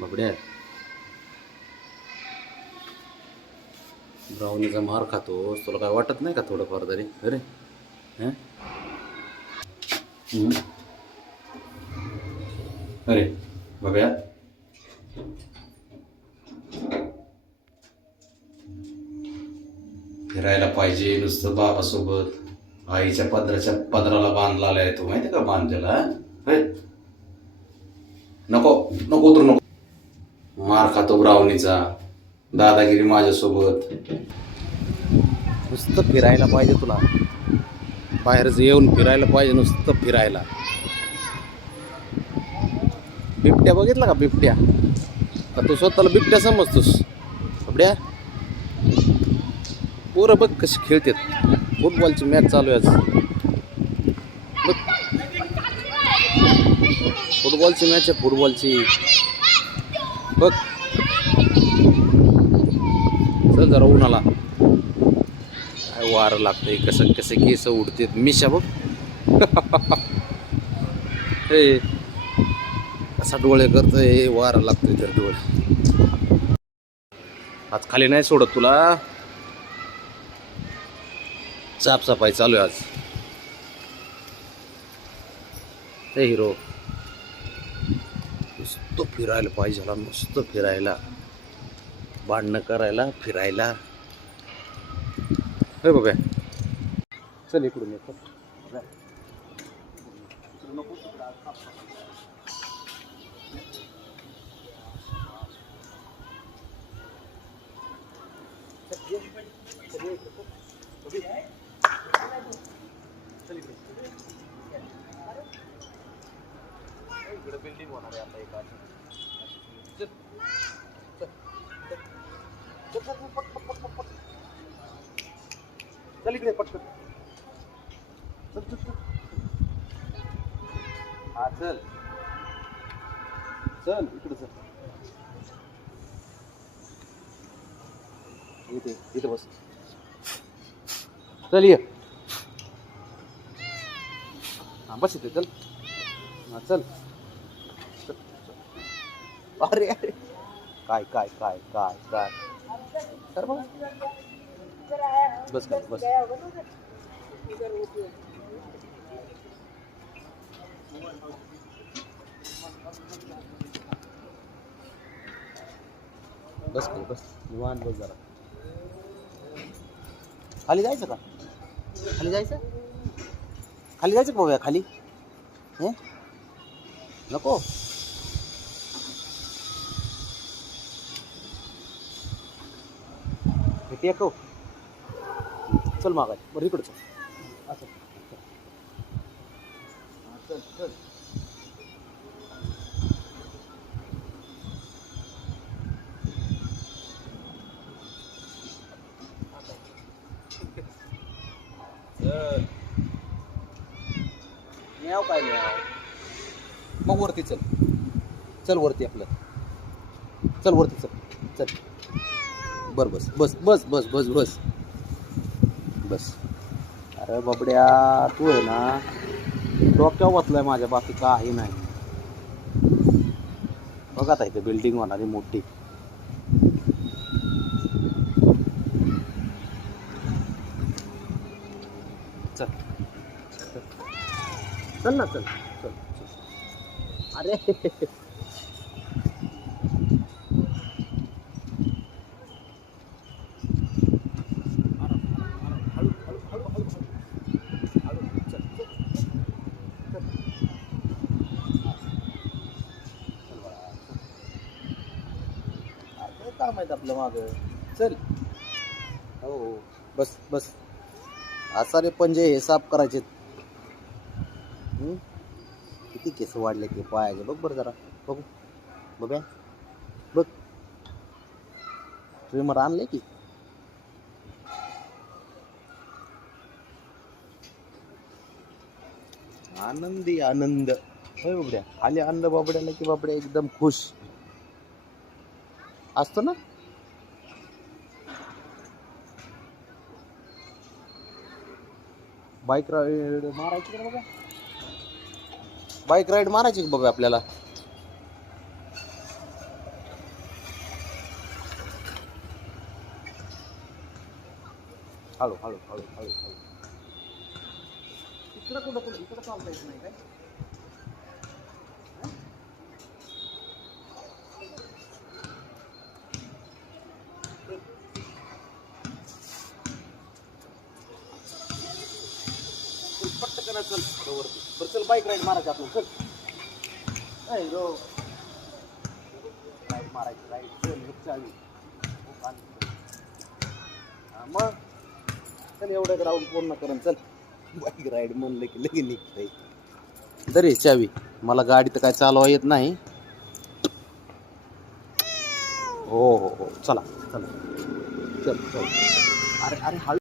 बबड्या, ब्राउनीचा मार खातोस, तुला काय वाटत नाही का थोडंफार तरी? अरे हं? अरे बघ्या, फिरायला पाहिजे नुसतं बाबासोबत. आईच्या पदराला बांधला आलाय तू, माहिती का बांधलेला? नको नको उतरू नको. मार खातो ब्राउनीचा, दादागिरी माझ्यासोबत. नुसतं फिरायला पाहिजे तुला, बाहेर येऊन फिरायला पाहिजे, नुसतं फिरायला. बिबट्या बघितला का बिबट्या? का तू स्वतःला बिबट्या समजतोस? बबड्या, पोरं बघ कशी खेळतात. फुटबॉलची मॅच चालू आहे आज. बघ, फुटबॉलची मॅच आहे, फुटबॉलची. बघ, चल जरा उन्हाला. काय वारं लागतंय, कसं कसे केस उडते. मिशा बघ हे कसा डोळे करतोय, वारं लागतोय तर डोळे. आज खाली नाही सोडत तुला. साफसफाई चालू आहे आज. हे हिरो, नुसतं फिरायला पाहिजे, नुसतं फिरायला, भांडणं करायला, फिरायला. हे बाबा, चल इकडून येतो. इकडे बिल्डिंग होणार आहे आता एका. चल इकडे पटकन. चल चल चल. हा चल चल इकडे चल. इथे इथे बस. चल ये. हा बस इथे चल. हा चल. अरे अरे, काय काय काय काय काय तर बघ. बस काय बस. बस काय बस, निवांत बस जरा. खाली जायचं का? खाली जायचं? खाली जायचं का बघूया खाली? हे नको. टेको. चल मागाय बरं इकडं चल. असं चल चल. चल न्याव काय न्याव. मग वरती चल. चल वरती आपलं. चल वरती चल. चल बर बस बस बस बस बस बस बस. अरे बाबड्या, तू आहे ना डोक्यावर बसलाय माझ्या, बाकी काही नाही. बघा आता इथे बिल्डिंग होणारी मोठी. चल चल ना चल चल चल. अरे काम आहेत आपलं मागं. चल. हो बस बस. सारे पंजे हे साफ करायचे. किती केस वाढले ते पायाचे बघ बरं जरा. बघू बघ्या बघ. ट्रिमर आणले की? आनंदी आनंद. होय बाबड्या, खाली आणलं बाबड्याला की बाबड्या एकदम खुश असतो ना. बाईक राईड मारायची का बघा? बाईक राईड मारायची का बघा आपल्याला? हळू हळू हळू हळू हळू. इकडं कुठं इकडं चालता येत नाही काय? पट्ट करा चल वरती. बरं चल बाईक राईड मारायचं आपण चल. राईड मारायची राईड चल चावी. मग चल एवढं राहून पूर्ण करून चल. बाईक राईड म्हणलं की लगे निघतंय. तरी चावी मला गाडी तर काय चालवा येत नाही. हो हो हो चला चला चल चल. अरे अरे हळू.